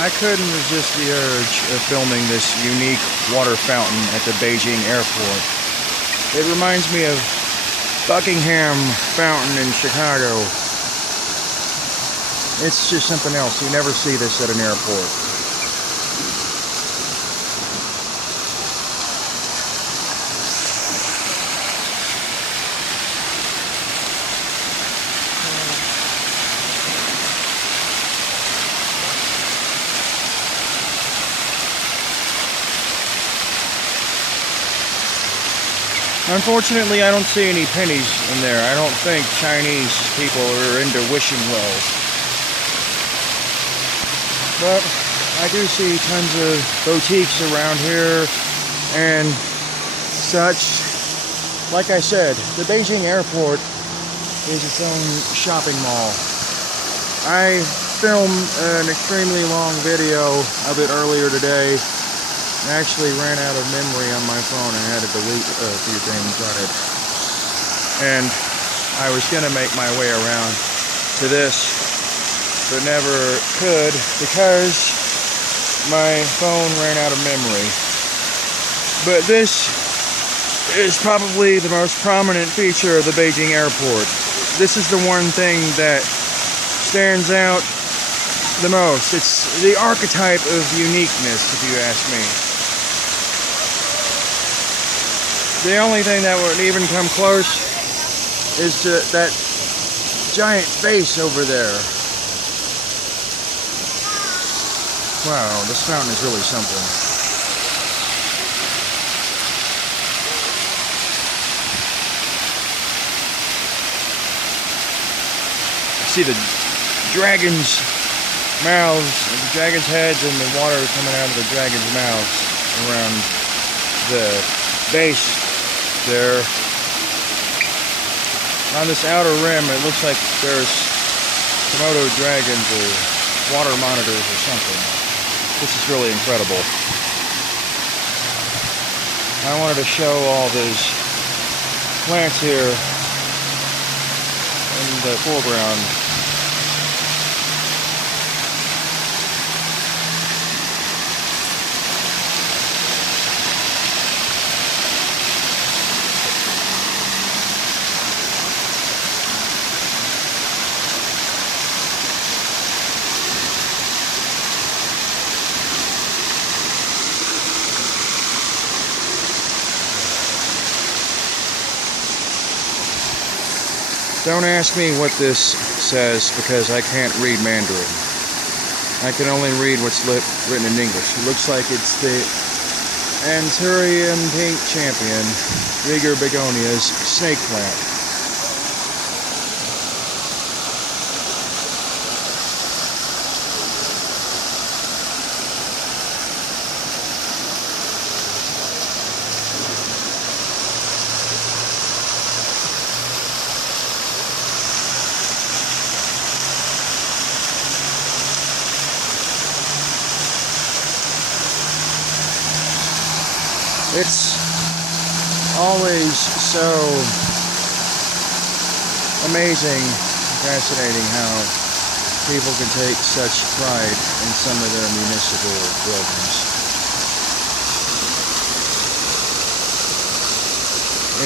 I couldn't resist the urge of filming this unique water fountain at the Beijing Airport. It reminds me of Buckingham Fountain in Chicago. It's just something else. You never see this at an airport. Unfortunately, I don't see any pennies in there. I don't think Chinese people are into wishing wells. But I do see tons of boutiques around here and such. Like I said, the Beijing Airport is its own shopping mall. I filmed an extremely long video of it earlier today. I actually ran out of memory on my phone and had to delete a few things on it. And I was going to make my way around to this, but never could because my phone ran out of memory. But this is probably the most prominent feature of the Beijing Airport. This is the one thing that stands out the most. It's the archetype of uniqueness, if you ask me. The only thing that would even come close is to that giant face over there. Wow, this fountain is really something. See the dragon's mouths, the dragon's heads, and the water coming out of the dragon's mouths around the base there. On this outer rim, it looks like there's Komodo dragons or water monitors or something. This is really incredible. I wanted to show all these plants here in the foreground. Don't ask me what this says because I can't read Mandarin. I can only read what's written in English. It looks like it's the Anthurium pink champion, Rigor begonia's snake plant. It's always so amazing, fascinating how people can take such pride in some of their municipal buildings.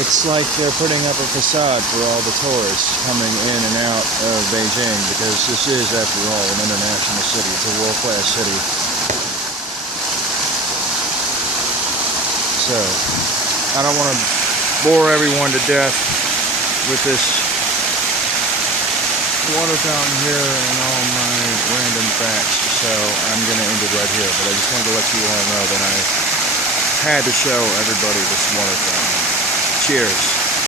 It's like they're putting up a facade for all the tourists coming in and out of Beijing, because this is, after all, an international city. It's a world-class city. So, I don't want to bore everyone to death with this water fountain here and all my random facts, so I'm going to end it right here. But I just wanted to let you all know that I had to show everybody this water fountain. Cheers.